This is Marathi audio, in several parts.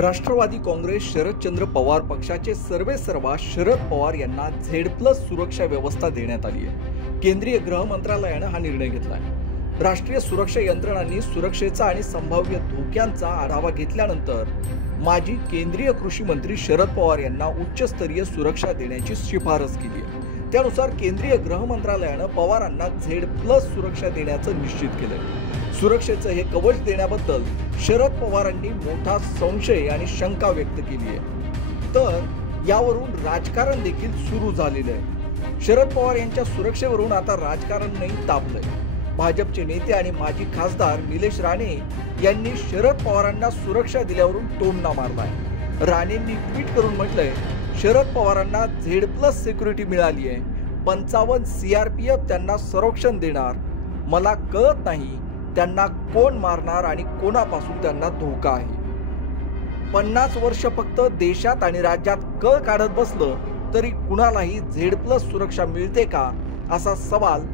राष्ट्रवादी काँग्रेस शरदचंद्र पवार पक्षाचे सर्वेसर्वा शरद पवार यांना Z+ सुरक्षा व्यवस्था देण्यात आली आहे। केंद्रीय गृह मंत्रालयाने हा निर्णय घेतला आहे। राष्ट्रीय सुरक्षा यंत्रणांनी सुरक्षेचा आणि संभाव्य धोक्यांचा आढावा घेतल्यानंतर माजी केंद्रीय कृषी मंत्री शरद पवार यांना उच्चस्तरीय सुरक्षा देण्याची शिफारस केली आहे। त्यानुसार केंद्रीय गृह मंत्रालयाने पवारांना Z+ सुरक्षा देण्याचं निश्चित केलं। सुरक्षेचं हे कवच देण्याबद्दल शरद पवारांनी मोठा संशय आणि शंका व्यक्त केली आहे। तर यावरून राजकारण देखील सुरू झालेलं आहे। शरद पवार यांच्या सुरक्षेवरून आता राजकारण नाही तापलंय। भाजपचे नेते आणि माजी खासदार निलेश राणे यांनी शरद पवारांना सुरक्षा दिल्यावरून टोमणा मारलाय। राणेंनी ट्विट करून म्हटलंय, शरद पवारांना Z+ सिक्युरिटी मिळाली आहे। 55 CRPF त्यांना संरक्षण देणार। मला कळत नाही त्यांना कोण मारणार आणि कोणापासून त्यांना धोका आहे। 50 वर्ष फक्त देशात आणि राज्यात कळ काढत बसलं तरी कुणालाही Z+ सुरक्षा मिळते का, असा सवाल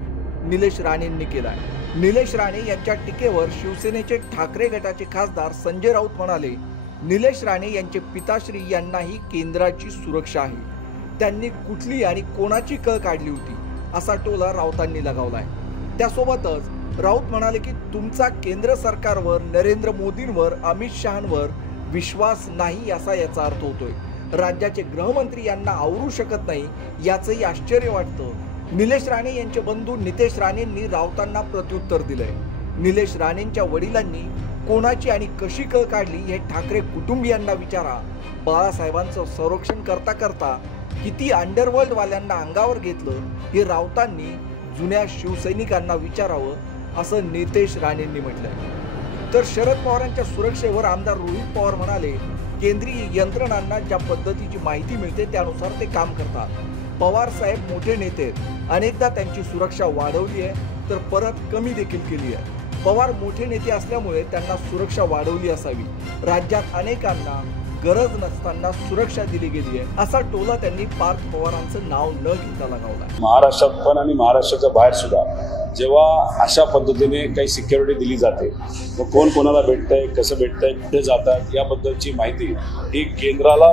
निलेश राणेंनी केलाय। निलेश राणे यांच्या टीकेवर शिवसेनेचे ठाकरे गटाचे खासदार संजय राऊत म्हणाले, निलेश राणे यांचे पिताश्री यांनाही केंद्राची सुरक्षा आहे। त्यांनी कुठली आणि कोणाची कळ काढली होती, असा टोला राऊतांनी लगावलाय। त्यासोबतच राऊत म्हणाले की तुमचा केंद्र सरकारवर, नरेंद्र मोदींवर, अमित शहांवर विश्वास नाही असा याचा अर्थ होतोय। राज्याचे गृहमंत्री यांना आवरू शकत नाही याचंही आश्चर्य वाटतं। निलेश राणे यांचे बंधू नितेश राणेंनी राऊतांना प्रत्युत्तर दिलंय। निलेश राणेंच्या वडिलांनी कोणाची आणि कशी कळ काढली हे ठाकरे कुटुंबियांना विचारा। बाळासाहेबांचं संरक्षण करता करता किती अंडरवर्ल्ड वाल्यांना अंगावर घेतलं हे राऊतांनी जुन्या शिवसैनिकांना विचारावं, असं नितेश राणेंनी म्हटलंय। तर शरद पवारांच्या सुरक्षेवर आमदार रोहित पवार म्हणाले, केंद्रीय यंत्रणांना ज्या पद्धतीची माहिती मिळते त्यानुसार ते काम करतात। पवार साहेब मोठे नेते आहेत, अनेकदा त्यांची सुरक्षा वाढवली आहे तर परत कमी देखील केली आहे। पवार मोठे नेते असल्यामुळे त्यांना सुरक्षा वाढवली असावी। राज्यात अनेकांना गरज नसताना सुरक्षा दिली गेली आहे, असा टोला त्यांनी पार्थ पवारांचं नाव न घेता लगावला। महाराष्ट्रात पण आणि महाराष्ट्राच्या बाहेर सुद्धा जेव्हा अशा पद्धतीने काही सिक्युरिटी दिली जाते, मग कोण कोणाला भेटतंय, कसं भेटतंय, कुठे जातात याबद्दलची माहिती ही केंद्राला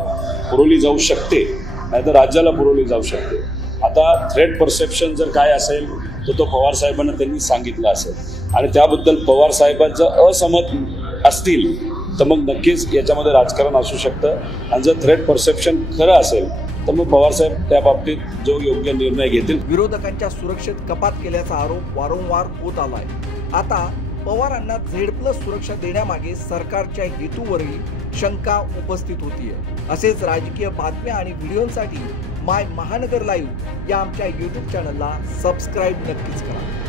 पुरवली जाऊ शकते, नाहीतर राज्याला पुरवली जाऊ शकते। आता थ्रेट परसेप्शन जर काय असेल तर तो पवार साहेबांना त्यांनी सांगितलं असेल आणि त्याबद्दल पवार साहेबांचं असमत असतील तर मग नक्कीच याच्यामध्ये राजकारण असू शकतं। आणि जर थ्रेट परसेप्शन खरं असेल तर मग पवार साहेब त्या बाबतीत जो योग्य निर्णय घेतील। विरोधकांच्या सुरक्षेत कपात केल्याचा आरोप वारंवार होत आलाय। आता पवारांना Z+ सुरक्षा देण्यामागे सरकारच्या हेतूवरही शंका उपस्थित होतीये। असेच राजकीय बातम्या आणि व्हिडिओसाठी माय महानगर लाईव्ह या आमच्या YouTube चॅनलला सबस्क्राईब नक्कीच करा।